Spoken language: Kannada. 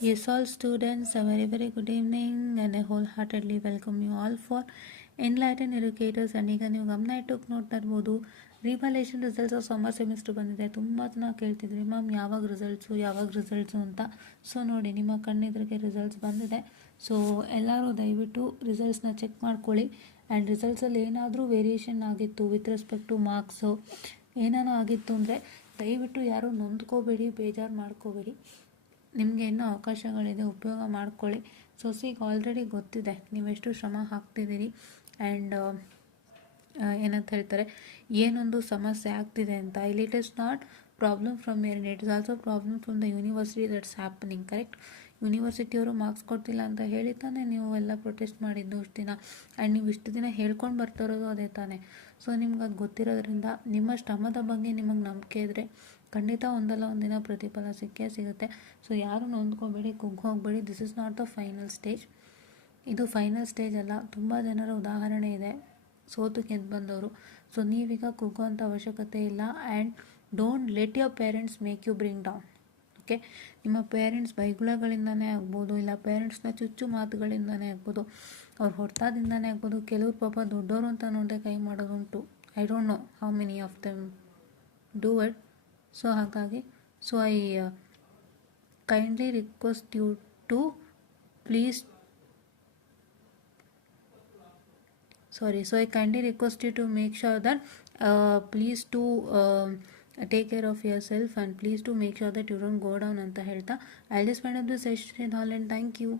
Yes, all students, a very good evening and I wholeheartedly welcome you all for Enlightened Educators. And ಈಗ ನೀವು ಗಮನ ಇಟ್ಟು ನೋಡ್ತಾ ಇರ್ಬೋದು, ರಿವಾಲ್ಯೂಷನ್ ರಿಸಲ್ಟ್ಸ್ ಸಮ್ಮರ್ ಸೆಮಿಸ್ಟರ್ ಬಂದಿದೆ. ತುಂಬ ಜನ ಕೇಳ್ತಿದ್ರಿ ಮ್ಯಾಮ್ ಯಾವಾಗ ರಿಸಲ್ಟ್ಸು ಅಂತ. ಸೊ ನೋಡಿ, ನಿಮ್ಮ ಕಣ್ಣೆದುರಿಗೆ ರಿಸಲ್ಟ್ಸ್ ಬಂದಿದೆ. ಸೊ ಎಲ್ಲರೂ ದಯವಿಟ್ಟು ರಿಸಲ್ಟ್ಸ್ನ ಚೆಕ್ ಮಾಡ್ಕೊಳ್ಳಿ. ಆ್ಯಂಡ್ ರಿಸಲ್ಟ್ಸಲ್ಲಿ ಏನಾದರೂ ವೇರಿಯೇಷನ್ ಆಗಿತ್ತು ವಿತ್ ರೆಸ್ಪೆಕ್ಟ್ ಟು ಮಾರ್ಕ್ಸು ಏನಾರು ಆಗಿತ್ತು ಅಂದರೆ ದಯವಿಟ್ಟು ಯಾರೂ ನೊಂದ್ಕೋಬೇಡಿ, ಬೇಜಾರು ಮಾಡ್ಕೋಬೇಡಿ. ನಿಮಗೆ ಇನ್ನೂ ಅವಕಾಶಗಳಿದೆ, ಉಪಯೋಗ ಮಾಡ್ಕೊಳ್ಳಿ. ಸೊಸಿಗೆ ಆಲ್ರೆಡಿ ಗೊತ್ತಿದೆ ನೀವೆಷ್ಟು ಶ್ರಮ ಹಾಕ್ತಿದ್ದೀರಿ ಆ್ಯಂಡ್ ಏನಂತ ಹೇಳ್ತಾರೆ, ಏನೊಂದು ಸಮಸ್ಯೆ ಆಗ್ತಿದೆ ಅಂತ. It is not problem from your it is also problem from the university that's happening. Correct? ಯೂನಿವರ್ಸಿಟಿಯವರು ಮಾರ್ಕ್ಸ್ ಕೊಡ್ತಿಲ್ಲ ಅಂತ ಹೇಳಿ ತಾನೇ ನೀವು ಎಲ್ಲ ಪ್ರೊಟೆಸ್ಟ್ ಮಾಡಿದ್ದು ಇಷ್ಟು ದಿನ. ಆ್ಯಂಡ್ ನೀವು ಇಷ್ಟು ದಿನ ಹೇಳ್ಕೊಂಡು ಬರ್ತಾ ಇರೋದು ಅದೇ ತಾನೇ. ಸೊ ನಿಮ್ಗೆ ಅದು ಗೊತ್ತಿರೋದ್ರಿಂದ ನಿಮ್ಮ ಶ್ರಮದ ಬಗ್ಗೆ ನಿಮಗೆ ನಂಬಿಕೆ ಇದ್ದರೆ ಖಂಡಿತ ಒಂದಲ್ಲ ಒಂದಿನ ಪ್ರತಿಫಲ ಸಿಕ್ಕೇ ಸಿಗುತ್ತೆ. ಸೊ ಯಾರು ನೊಂದ್ಕೋಬೇಡಿ, ಕುಗ್ಗೋಗ್ಬೇಡಿ. This is not the final stage. ಇದು ಫೈನಲ್ ಸ್ಟೇಜ್ ಅಲ್ಲ. ತುಂಬ ಜನರ ಉದಾಹರಣೆ ಇದೆ ಸೋತು ಗೆದ್ದು ಬಂದವರು. ಸೊ ನೀವೀಗ ಕುಗ್ಗೋಂಥ ಅವಶ್ಯಕತೆ ಇಲ್ಲ. And don't let your parents make you bring down. Okay, ನಿಮ್ಮ ಪೇರೆಂಟ್ಸ್ ಬೈಗುಳಗಳಿಂದನೇ ಆಗ್ಬೋದು, ಇಲ್ಲ ಪೇರೆಂಟ್ಸ್ನ ಚುಚ್ಚು ಮಾತುಗಳಿಂದನೇ ಆಗ್ಬೋದು, ಅವ್ರ ಹೊಡೆತದಿಂದನೇ ಆಗ್ಬೋದು. ಕೆಲವ್ರು ಪಾಪ ದೊಡ್ಡವರು ಅಂತ ನೋಡಿದೆ ಕೈ ಮಾಡೋದುಂಟು. I don't know how many of them do it. So ಹಾಗಾಗಿ I kindly request you to please I kindly request you to make sure that please to take care of yourself and please to make sure that you don't go down anta ಹೇಳ್ತಾ I'll just wind up this session all and thank you.